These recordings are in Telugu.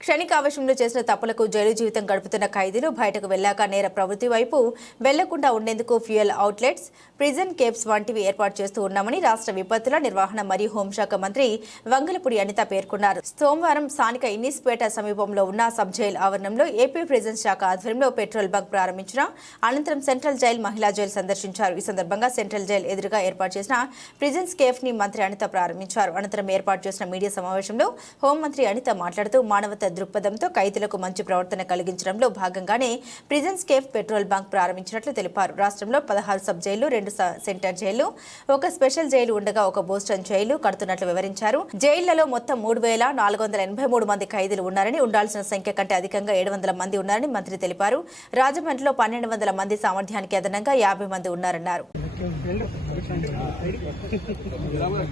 క్షణికావేశంలో చేసిన తప్పులకు జైలు జీవితం గడుపుతున్న ఖైదీలు బయటకు వెళ్ళాక నేర ప్రవృత్తి వైపు వెళ్ళకుండా ఉండేందుకు ఫ్యూయల్ అవుట్లెట్స్ ప్రిజన్ కేప్స్ వంటివి ఏర్పాటు చేస్తూ ఉన్నామని రాష్ట్ర విపత్తుల నిర్వహణ మరియు హోంశాఖ మంత్రి వంగలపూడి అనిత పేర్కొన్నారు. సోమవారం స్థానిక ఇన్నిస్పేట సమీపంలో ఉన్న సబ్ జైల్ ఆవరణంలో ఏపీ ప్రిజన్ శాఖ ఆధ్వర్యంలో పెట్రోల్ బంక్ ప్రారంభించిన అనంతరం సెంట్రల్ జైల్ మహిళా జైలు సందర్శించారు. ఈ సందర్భంగా సెంట్రల్ జైల్ ఎదురుగా ఏర్పాటు చేసిన ప్రిజన్స్ కేఫ్ని మంత్రి అనిత ప్రారంభించారు. అనంతరం ఏర్పాటు చేసిన మీడియా సమావేశంలో హోంమంత్రి అనిత మాట్లాడుతూ మానవత దృక్పథంతో ఖైదీలకు మంచి ప్రవర్తన కలిగించడంలో భాగంగానే ప్రిజన్స్ కేఫ్ పెట్రోల్ బంక్ ప్రారంభించినట్లు తెలిపారు రాష్ట్రంలో పదహారు సబ్ జైళ్ళు రెండు సెంటర్ జైళ్ళు ఒక స్పెషల్ జైలు ఉండగా ఒక బోస్టన్ జైలు కడుతున్నట్లు వివరించారు జైళ్ళలో మొత్తం మూడు వేల నాలుగు వందల ఎనభై మూడు మంది ఖైదీలు ఉన్నారని ఉండాల్సిన సంఖ్య కంటే అధికంగా ఏడు వందల మంది ఉన్నారని మంత్రి తెలిపారు రాజమండ్రిలో పన్నెండు వందల మంది సామర్థ్యానికి అదనంగా యాభై మంది ఉన్నారన్నారు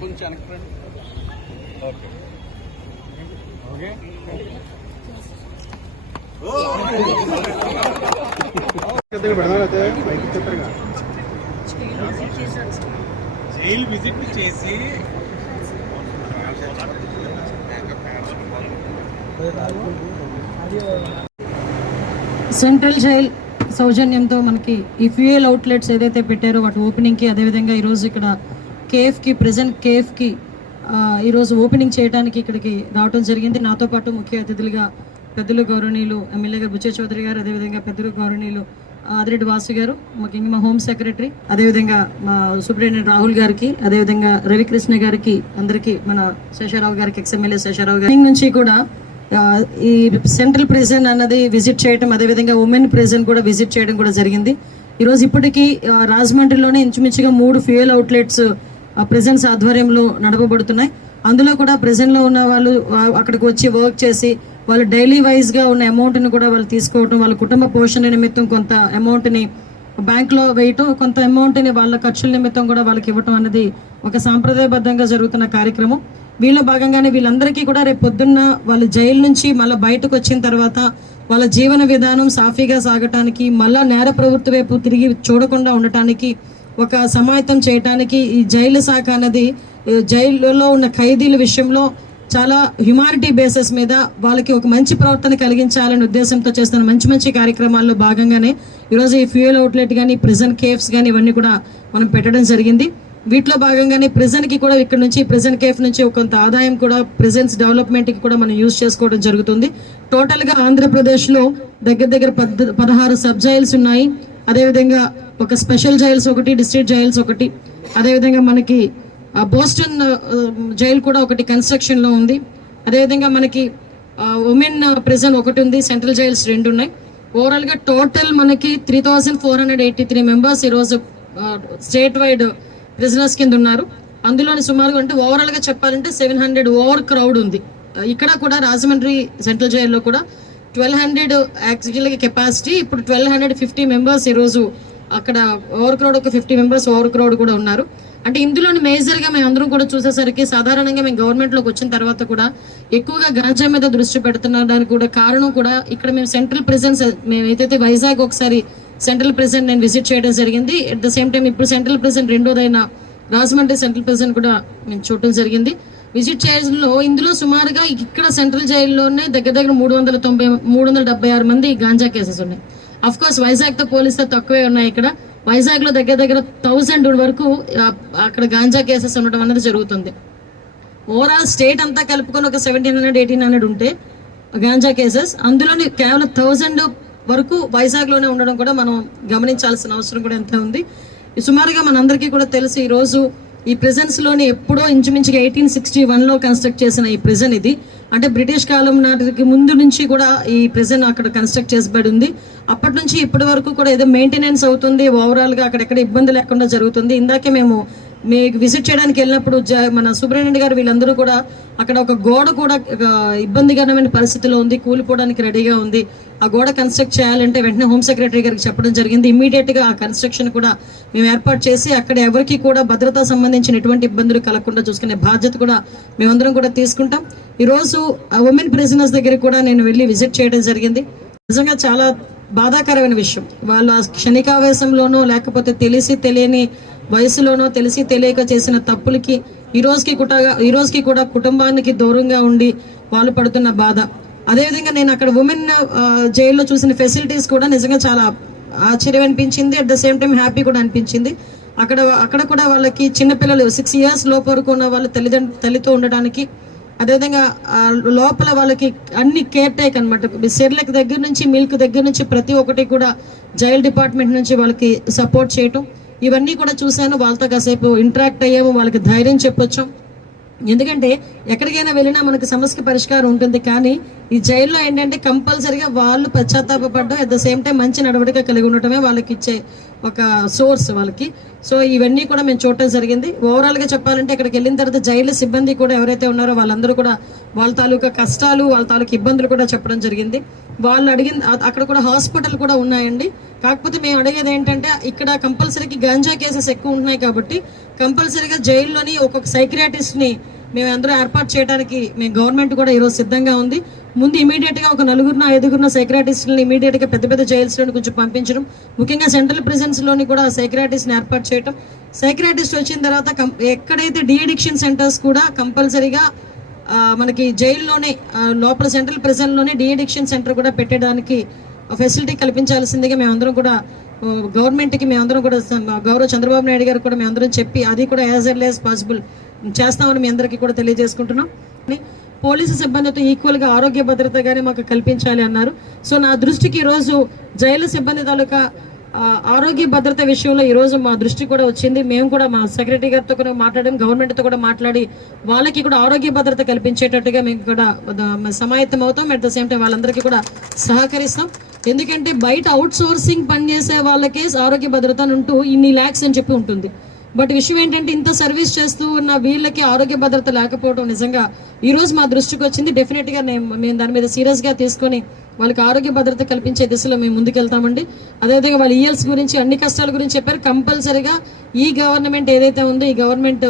కొంచెం. ఓకే? జైలు విజిట్ చేసి సెంట్రల్ జైల్ సౌజన్యంతో మనకి ఈ ఫ్యూయల్ అవుట్లెట్స్ ఏదైతే పెట్టారో వాటి ఓపెనింగ్కి అదేవిధంగా ఈరోజు ఇక్కడ కేఫ్కి ప్రజెంట్ కేఫ్కి ఆ, ఈరోజు ఓపెనింగ్ చేయడానికి ఇక్కడికి రావడం జరిగింది. నాతో పాటు ముఖ్య అతిథులుగా పెద్దలు గౌరవనీయులు ఎమ్మెల్యే గారు బుచ్చే చౌదరి గారు అదేవిధంగా పెద్దలు గౌరవనీయులు ఆదిరెడ్డి వాసు గారు ముఖ్యంగా మా హోమ్ సెక్రటరీ అదేవిధంగా మా సూపరింటెండెంట్ రాహుల్ గారికి అదేవిధంగా రవికృష్ణ గారికి అందరికీ మన శేషారావు గారికి ఎక్స్ఎమ్మెల్యే శేషారావు గారి నుంచి కూడా ఈ సెంట్రల్ ప్రిజన్ అన్నది విజిట్ చేయడం అదేవిధంగా ఉమెన్ ప్రిజన్ కూడా విజిట్ చేయడం కూడా జరిగింది. ఈరోజు ఇప్పటికీ రాజమండ్రిలోనే ఇంచుమించుగా మూడు ఫ్యూయల్ అవుట్లెట్స్ ప్రెజెన్స్ ఆధ్వర్యంలో నడపబడుతున్నాయి. అందులో కూడా ప్రెజెంట్లో ఉన్న వాళ్ళు అక్కడికి వచ్చి వర్క్ చేసి వాళ్ళు డైలీ వైజ్గా ఉన్న అమౌంట్ని కూడా వాళ్ళు తీసుకోవటం వాళ్ళ కుటుంబ పోషణ నిమిత్తం కొంత అమౌంట్ని బ్యాంక్లో వేయటం కొంత అమౌంట్ని వాళ్ళ ఖర్చుల నిమిత్తం కూడా వాళ్ళకి ఇవ్వటం అనేది ఒక సాంప్రదాయబద్ధంగా జరుగుతున్న కార్యక్రమం. వీళ్ళ భాగంగానే వీళ్ళందరికీ కూడా రేపు పొద్దున్న వాళ్ళ జైలు నుంచి మళ్ళీ బయటకు వచ్చిన తర్వాత వాళ్ళ జీవన విధానం సాఫీగా సాగటానికి మళ్ళా నేర ప్రవృత్తి వైపు తిరిగి చూడకుండా ఉండటానికి ఒక సమాయత్తం చేయటానికి ఈ జైలు శాఖ అన్నది జైలులో ఉన్న ఖైదీల విషయంలో చాలా హ్యుమానిటీ బేసిస్ మీద వాళ్ళకి ఒక మంచి ప్రవర్తన కలిగించాలనే ఉద్దేశంతో చేస్తున్న మంచి మంచి కార్యక్రమాల్లో భాగంగానే ఈరోజు ఈ ఫ్యూయల్ అవుట్లెట్ కానీ ప్రిజన్ కేఫ్స్ కానీ ఇవన్నీ కూడా మనం పెట్టడం జరిగింది. వీటిలో భాగంగానే ప్రిజన్కి కూడా ఇక్కడ నుంచి ప్రిజన్ కేఫ్ నుంచి కొంత ఆదాయం కూడా ప్రిజన్స్ డెవలప్మెంట్కి కూడా మనం యూజ్ చేసుకోవడం జరుగుతుంది. టోటల్గా ఆంధ్రప్రదేశ్లో దగ్గర దగ్గర పద్ పదహారు సబ్ జైల్స్ ఉన్నాయి. అదేవిధంగా ఒక స్పెషల్ జైల్స్ ఒకటి డిస్ట్రిక్ట్ జైల్స్ ఒకటి. అదేవిధంగా మనకి బోస్టన్ జైల్ జైలు కూడా ఒకటి కన్స్ట్రక్షన్లో ఉంది. అదేవిధంగా మనకి ఉమెన్ ప్రిజన్ ఒకటి ఉంది సెంట్రల్ జైల్స్ రెండు ఉన్నాయి. ఓవరాల్గా టోటల్ మనకి three thousand four hundred eighty three members ఈరోజు స్టేట్ వైడ్ ప్రిజనర్స్ కింద ఉన్నారు. అందులోని సుమారుగా అంటే ఓవరాల్గా చెప్పాలంటే సెవెన్ హండ్రెడ్ ఓవర్ క్రౌడ్ ఉంది. ఇక్కడ కూడా రాజమండ్రి సెంట్రల్ జైల్లో కూడా ట్వెల్వ్ హండ్రెడ్ యాక్చువల్గా కెపాసిటీ ఇప్పుడు ట్వెల్వ్ హండ్రెడ్ ఫిఫ్టీ మెంబర్స్ ఈరోజు అక్కడ ఓవర్ క్రౌడ్ ఒక ఫిఫ్టీ మెంబర్స్ ఓవర్ క్రౌడ్ కూడా ఉన్నారు. అంటే ఇందులోని మేజర్గా మేము అందరం కూడా చూసేసరికి సాధారణంగా మేము గవర్నమెంట్లోకి వచ్చిన తర్వాత కూడా ఎక్కువగా గాంజా మీద దృష్టి పెడుతున్నదానికి కూడా కారణం కూడా ఇక్కడ మేము సెంట్రల్ ప్రెసెన్స్ మేము ఏదైతే వైజాగ్ ఒకసారి సెంట్రల్ ప్రెసెంట్ నేను విజిట్ చేయడం జరిగింది అట్ ద సేమ్ టైం ఇప్పుడు సెంట్రల్ ప్రెసెంట్ రెండోదైన రాజమండ్రి సెంట్రల్ ప్రెసెంట్ కూడా మేము చూడటం జరిగింది. విజిట్ చేయడంలో ఇందులో సుమారుగా ఇక్కడ సెంట్రల్ జైల్లోనే దగ్గర దగ్గర మూడు వందల తొంభై మూడు వందల డెబ్బై ఆరు మంది గాంజా కేసెస్ ఉన్నాయి. అఫ్ కోర్స్ వైజాగ్తో పోలిస్తే తక్కువే ఉన్నాయి ఇక్కడ. వైజాగ్లో దగ్గర దగ్గర థౌసండ్ వరకు అక్కడ గాంజా కేసెస్ ఉండడం అనేది జరుగుతుంది. ఓవరాల్ స్టేట్ అంతా కలుపుకొని ఒక సెవెంటీన్ హండ్రెడ్ ఎయిటీన్ హండ్రెడ్ ఉంటే గాంజా కేసెస్. అందులోని కేవలం థౌజండ్ వరకు వైజాగ్లోనే ఉండడం కూడా మనం గమనించాల్సిన అవసరం కూడా ఎంత ఉంది. సుమారుగా మనందరికీ కూడా తెలుసు ఈరోజు ఈ prisons ఎప్పుడో ఇంచుమించుగా ఎయిటీన్ సిక్స్టీ వన్లో కన్స్ట్రక్ట్ చేసిన ఈ ప్రిజన్ ఇది. అంటే బ్రిటిష్ కాలం నాటికి ముందు నుంచి కూడా ఈ ప్రిజన్ అక్కడ కన్స్ట్రక్ట్ చేసబడి ఉంది. అప్పటి నుంచి ఇప్పటి వరకు కూడా ఏదో మెయింటెనెన్స్ అవుతుంది ఓవరాల్గా అక్కడెక్కడ ఇబ్బంది లేకుండా జరుగుతుంది. ఇందాకే మేము మీకు విజిట్ చేయడానికి వెళ్ళినప్పుడు జ- మన సుబ్రహ్మణ్య గారు వీళ్ళందరూ కూడా అక్కడ ఒక గోడ కూడా ఇబ్బందికరమైన పరిస్థితిలో ఉంది కూలిపోవడానికి రెడీగా ఉంది. ఆ గోడ కన్స్ట్రక్ట్ చేయాలంటే వెంటనే హోమ్ సెక్రటరీ గారికి చెప్పడం జరిగింది. ఇమ్మీడియట్గా ఆ కన్స్ట్రక్షన్ కూడా మేము ఏర్పాటు చేసి అక్కడ ఎవరికి కూడా భద్రతా సంబంధించిన ఎటువంటి ఇబ్బందులు కలగకుండా చూసుకునే బాధ్యత కూడా మేమందరం కూడా తీసుకుంటాం. ఈరోజు ఉమెన్ ప్రిజనర్స్ దగ్గర కూడా నేను వెళ్ళి విజిట్ చేయడం జరిగింది. నిజంగా చాలా బాధాకరమైన విషయం. వాళ్ళు ఆ క్షణికావేశంలోనూ లేకపోతే తెలిసి తెలియని వయసులోనో తెలిసి తెలియక చేసిన తప్పులకి ఈరోజుకి కూడా ఈరోజుకి కూడా కుటుంబానికి దూరంగా ఉండి వాళ్ళు పడుతున్న బాధ. అదేవిధంగా నేను అక్కడ ఉమెన్ జైల్లో చూసిన ఫెసిలిటీస్ కూడా నిజంగా చాలా ఆశ్చర్యం అనిపించింది. At the same time happy కూడా అనిపించింది. అక్కడ అక్కడ కూడా వాళ్ళకి చిన్నపిల్లలు సిక్స్ ఇయర్స్ లోపు వరకు ఉన్న వాళ్ళ తల్లిదండ్రులు తల్లితో ఉండడానికి అదేవిధంగా లోపల వాళ్ళకి అన్ని కేర్ టేక్ అనమాట సెర్లకు దగ్గర నుంచి మిల్క్ దగ్గర నుంచి ప్రతి ఒక్కటి కూడా జైల్ డిపార్ట్మెంట్ నుంచి వాళ్ళకి సపోర్ట్ చేయటం. ఇవన్నీ కూడా చూశాను. వాళ్ళతో కాసేపు ఇంటరాక్ట్ అయ్యాము. వాళ్ళకి ధైర్యం చెప్పొచ్చాం. ఎందుకంటే ఎక్కడికైనా వెళ్ళినా మనకు సమస్యకి పరిష్కారం ఉంటుంది. కానీ ఈ జైల్లో ఏంటంటే కంపల్సరిగా వాళ్ళు పశ్చాత్తాపడడం అట్ ద సేమ్ టైం మంచి నడవడిక కలిగి ఉండటమే వాళ్ళకి ఇచ్చే ఒక సోర్స్ వాళ్ళకి. సో ఇవన్నీ కూడా మేము చూడటం జరిగింది. ఓవరాల్గా చెప్పాలంటే ఇక్కడికి వెళ్ళిన తర్వాత జైలు సిబ్బంది కూడా ఎవరైతే ఉన్నారో వాళ్ళందరూ కూడా వాళ్ళ తాలూకా కష్టాలు వాళ్ళ తాలూకా ఇబ్బందులు కూడా చెప్పడం జరిగింది. వాళ్ళు అడిగిన అక్కడ కూడా హాస్పిటల్ కూడా ఉన్నాయండి. కాకపోతే మేము అడిగేది ఏంటంటే ఇక్కడ కంపల్సరీకి గంజా కేసెస్ ఎక్కువ ఉన్నాయి కాబట్టి కంపల్సరీగా జైల్లోని ఒక్కొక్క సైక్రియాటిస్ట్ని మేము అందరూ ఏర్పాటు చేయడానికి మేము గవర్నమెంట్ కూడా ఈరోజు సిద్ధంగా ఉంది. ముందు ఇమీడియట్గా ఒక నలుగురిన ఐదుగురిన సైక్రాటిస్టులను ఇమీడియట్గా పెద్ద పెద్ద జైల్స్లోని కొంచెం పంపించడం ముఖ్యంగా సెంట్రల్ ప్రిజన్స్లోని కూడా సైక్రాటిస్ట్ని ఏర్పాటు చేయడం సైక్రాటిస్ట్ వచ్చిన తర్వాత ఎక్కడైతే డిఅడిక్షన్ సెంటర్స్ కూడా కంపల్సరీగా మనకి జైల్లోనే లోపల సెంట్రల్ ప్రిజన్లోనే డిఅడిక్షన్ సెంటర్ కూడా పెట్టడానికి ఫెసిలిటీ కల్పించాల్సిందిగా మేమందరం కూడా గవర్నమెంట్కి మేమందరం కూడా గౌరవ చంద్రబాబు నాయుడు గారు కూడా మేమందరం చెప్పి అది కూడా యాజ్ ఎర్లీ యాజ్ పాసిబుల్ చేస్తామని మీ అందరికీ కూడా తెలియజేసుకుంటున్నాం. పోలీసు సిబ్బందితో ఈక్వల్గా ఆరోగ్య భద్రత కానీ మాకు కల్పించాలి అన్నారు. సో నా దృష్టికి ఈరోజు జైలు సిబ్బంది తాలూకా ఆరోగ్య భద్రత విషయంలో ఈరోజు మా దృష్టి కూడా వచ్చింది. మేము కూడా మా సెక్రటరీ గారితో కూడా మాట్లాడడం గవర్నమెంట్తో కూడా మాట్లాడి వాళ్ళకి కూడా ఆరోగ్య భద్రత కల్పించేటట్టుగా మేము కూడా సమాయత్తం అవుతాం అట్ ద సేమ్ టైం వాళ్ళందరికీ కూడా సహకరిస్తాం. ఎందుకంటే బయట అవుట్ సోర్సింగ్ పనిచేసే వాళ్ళకే ఆరోగ్య భద్రత ఉంటూ ఇన్ని ల్యాక్స్ అని చెప్పి ఉంటుంది. బట్ విషయం ఏంటంటే ఇంత సర్వీస్ చేస్తూ ఉన్న వీళ్ళకి ఆరోగ్య భద్రత లేకపోవడం నిజంగా ఈ రోజు మా దృష్టికి వచ్చింది. డెఫినెట్గా నేను మేము దాని మీద సీరియస్గా తీసుకొని వాళ్ళకి ఆరోగ్య భద్రత కల్పించే దిశలో మేము ముందుకెళ్తామండి. అదేవిధంగా వాళ్ళ ఈఎల్స్ గురించి అన్ని కష్టాల గురించి చెప్పారు. కంపల్సరీగా ఈ గవర్నమెంట్ ఏదైతే ఉందో ఈ గవర్నమెంట్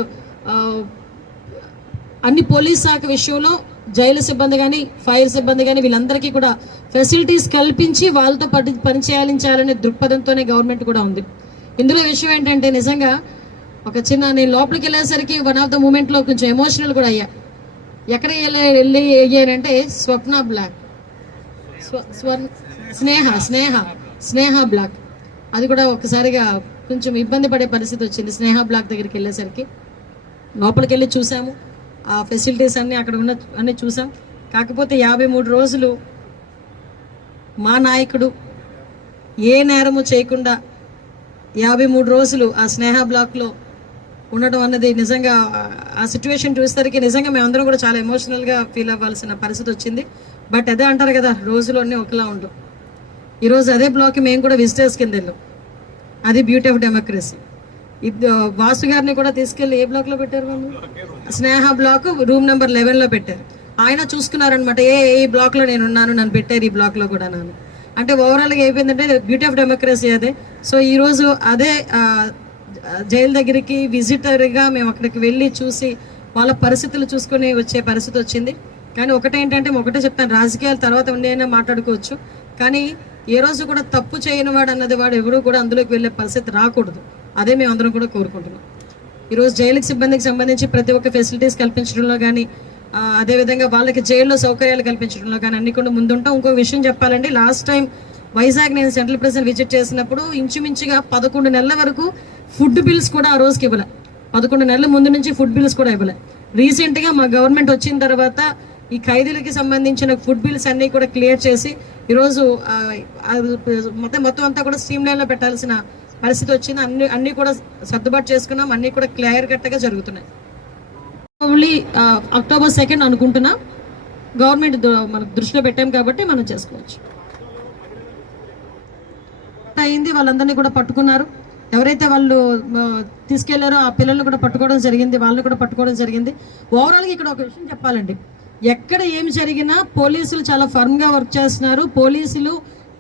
అన్ని పోలీస్ శాఖ విషయంలో జైలు సిబ్బంది కానీ ఫైర్ సిబ్బంది కానీ వీళ్ళందరికీ కూడా ఫెసిలిటీస్ కల్పించి వాళ్ళతో పని పనిచేయాలించాలనే దృక్పథంతోనే గవర్నమెంట్ కూడా ఉంది. ఇందులో విషయం ఏంటంటే నిజంగా ఒక చిన్న నేను లోపలికి వెళ్ళేసరికి వన్ ఆఫ్ ద మూమెంట్లో కొంచెం ఎమోషనల్ కూడా అయ్యా. ఎక్కడ వెళ్ళి వెళ్ళి అయ్యానంటే స్వప్న బ్లాక్. స్వ- స్వర్ణ స్నేహ స్నేహ స్నేహ బ్లాక్. అది కూడా ఒకసారిగా కొంచెం ఇబ్బంది పడే పరిస్థితి వచ్చింది. స్నేహ బ్లాక్ దగ్గరికి వెళ్ళేసరికి. లోపలికి వెళ్ళి చూసాము. ఆ ఫెసిలిటీస్ అన్నీ అక్కడ ఉన్న అన్నీ చూసాం. కాకపోతే యాభై మూడు రోజులు మా నాయకుడు ఏ నేరము చేయకుండా యాభై మూడు రోజులు ఆ స్నేహ బ్లాక్లో ఉండడం అన్నది నిజంగా ఆ సిచ్యువేషన్ చూసేసరికి నిజంగా మేమందరం కూడా చాలా ఎమోషనల్గా ఫీల్ అవ్వాల్సిన పరిస్థితి వచ్చింది. బట్ అదే అంటారు కదా రోజులోనే ఒకలా ఉండవు. ఈరోజు అదే బ్లాక్ మేము కూడా విజిటర్స్ కింద వెళ్ళాం. అది బ్యూటీ ఆఫ్ డెమోక్రసీ వాసు గారిని కూడా తీసుకెళ్ళి ఏ బ్లాక్లో పెట్టారు వాళ్ళు? స్నేహ బ్లాక్ రూమ్ నెంబర్ లెవెన్లో పెట్టారు. ఆయన చూసుకున్నారనమాట ఏ ఏ బ్లాక్లో నేను ఉన్నాను నన్ను పెట్టారు ఈ బ్లాక్లో కూడా నన్ను అంటే ఓవరాల్గా అయిపోయిందంటే బ్యూటీ ఆఫ్ డెమోక్రసీ అదే. సో ఈరోజు అదే జైలు దగ్గరికి విజిటర్గా మేము అక్కడికి వెళ్ళి చూసి వాళ్ళ పరిస్థితులు చూసుకుని వచ్చే పరిస్థితి వచ్చింది. కానీ ఒకటేంటంటే ఒకటే చెప్తాను రాజకీయాల తర్వాత ఉండేనా మాట్లాడుకోవచ్చు. కానీ ఏ రోజు కూడా తప్పు చేయని వాడు అన్నది వాడు ఎవరు కూడా అందులోకి వెళ్ళే పరిస్థితి రాకూడదు. అదే మేము అందరం కూడా కోరుకుంటున్నాం. ఈరోజు జైలుకి సిబ్బందికి సంబంధించి ప్రతి ఒక్క ఫెసిలిటీస్ కల్పించడంలో కానీ అదేవిధంగా వాళ్ళకి జైల్లో సౌకర్యాలు కల్పించడంలో కానీ అన్ని కూడా ముందుంటాం. ఇంకో విషయం చెప్పాలంటే లాస్ట్ టైం వైజాగ్ నేను సెంట్రల్ ప్రెసిడెంట్ విజిట్ చేసినప్పుడు ఇంచుమించుగా పదకొండు నెలల వరకు ఫుడ్ బిల్స్ కూడా ఆ రోజుకి ఇవ్వలే. పదకొండు నెలల ముందు నుంచి ఫుడ్ బిల్స్ కూడా ఇవ్వలే. రీసెంట్గా మా గవర్నమెంట్ వచ్చిన తర్వాత ఈ ఖైదీలకి సంబంధించిన ఫుడ్ బిల్స్ అన్నీ కూడా క్లియర్ చేసి ఈరోజు మొత్తం మొత్తం అంతా కూడా స్ట్రీమ్ లైన్లో పెట్టాల్సిన పరిస్థితి వచ్చింది. అన్ని అన్ని కూడా సర్దుబాటు చేసుకున్నాం. అన్ని కూడా క్లియర్ కట్గా జరుగుతున్నాయి. ఓన్లీ అక్టోబర్ సెకండ్ అనుకుంటున్నా. గవర్నమెంట్ మనకు దృష్టిలో పెట్టాం కాబట్టి మనం చేసుకోవచ్చు. అయింది. వాళ్ళందరినీ కూడా పట్టుకున్నారు. ఎవరైతే వాళ్ళు తీసుకెళ్ళారో ఆ పిల్లల్ని కూడా పట్టుకోవడం జరిగింది. వాళ్ళని కూడా పట్టుకోవడం జరిగింది. ఓవరాల్గా ఇక్కడ ఒక విషయం చెప్పాలండి. ఎక్కడ ఏమి జరిగినా పోలీసులు చాలా ఫర్మ్గా వర్క్ చేస్తున్నారు. పోలీసులు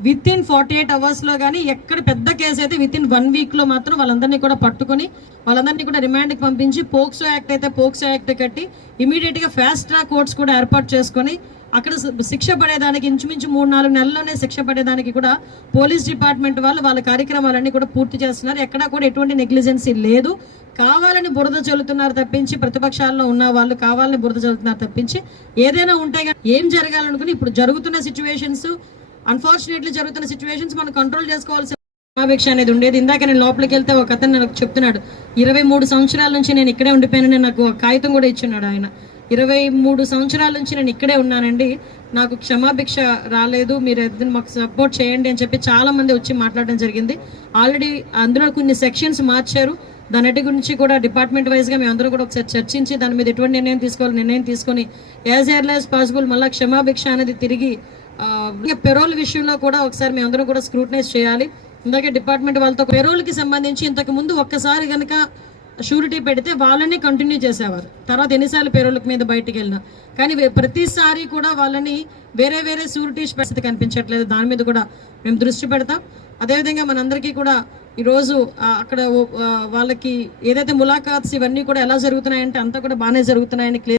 విత్ ఇన్ ఫార్టీ ఎయిట్ అవర్స్లో కానీ ఎక్కడ పెద్ద కేసు అయితే విత్ ఇన్ వన్ వీక్లో మాత్రం వాళ్ళందరినీ కూడా పట్టుకొని వాళ్ళందరినీ కూడా రిమాండ్కి పంపించి పోక్సో యాక్ట్ అయితే పోక్సో యాక్ట్ కట్టి ఇమీడియట్గా ఫాస్ట్ ట్రాక్ కోర్ట్స్ కూడా ఏర్పాటు చేసుకొని అక్కడ శిక్ష పడేదానికి ఇంచుమించు మూడు నాలుగు నెలల్లోనే శిక్ష పడేదానికి కూడా పోలీస్ డిపార్ట్మెంట్ వాళ్ళు వాళ్ళ కార్యక్రమాలన్నీ కూడా పూర్తి చేస్తున్నారు. ఎక్కడా కూడా ఎటువంటి నెగ్లిజెన్సీ లేదు. కావాలని బురద చల్లుతున్నారు తప్పించి ప్రతిపక్షాల్లో ఉన్న వాళ్ళు కావాలని బురద చల్లుతున్నారు తప్పించి ఏదైనా ఉంటే ఏం జరగాలనుకుని ఇప్పుడు జరుగుతున్న సిచ్యువేషన్స్ అన్ఫార్చునేట్లీ జరుగుతున్న సిచ్యువేషన్స్ మనం కంట్రోల్ చేసుకోవాల్సిన సమావేక్ష అనేది ఉండేది. ఇందాక నేను లోపలికి వెళ్తే ఒక అతను నాకు చెప్తున్నాడు ఇరవై మూడు సంవత్సరాల నుంచి నేను ఇక్కడే ఉండిపోయానని నాకు ఒక కాగితం కూడా ఇచ్చున్నాడు ఆయన. ఇరవై మూడు సంవత్సరాల నుంచి నేను ఇక్కడే ఉన్నానండి నాకు క్షమాభిక్ష రాలేదు మీరు ఏదైనా మాకు సపోర్ట్ చేయండి అని చెప్పి చాలా మంది వచ్చి మాట్లాడడం జరిగింది. ఆల్రెడీ అందులో కొన్ని సెక్షన్స్ మార్చారు. దానిటి గురించి కూడా డిపార్ట్మెంట్ వైజ్గా మేము అందరూ కూడా ఒకసారి చర్చించి దాని మీద ఎటువంటి నిర్ణయం తీసుకోవాలి నిర్ణయం తీసుకొని యాజ్ ఎర్లీ యాజ్ పాసిబుల్ మళ్ళీ క్షమాభిక్ష అనేది తిరిగి పెరోల్ విషయంలో కూడా ఒకసారి మేము అందరం కూడా స్క్రూటనైజ్ చేయాలి. ఇందాకే డిపార్ట్మెంట్ వాళ్ళతో పెరోల్కి సంబంధించి ఇంతకు ముందు ఒక్కసారి కనుక షూరిటీ పెడితే వాళ్ళని కంటిన్యూ చేసేవారు. తర్వాత ఎన్నిసార్లు పేరోళ్ళకి మీద బయటికి వెళ్ళినా. కానీ ప్రతిసారి కూడా వాళ్ళని వేరే వేరే షూరిటీ పరిస్థితి కనిపించట్లేదు. దాని మీద కూడా మేము దృష్టి పెడతాం. అదేవిధంగా మనందరికీ కూడా ఈరోజు అక్కడ ఓ- వాళ్ళకి ఏదైతే ములాఖాత్స్ ఇవన్నీ కూడా ఎలా జరుగుతున్నాయంటే అంతా కూడా బాగానే జరుగుతున్నాయని క్లియర్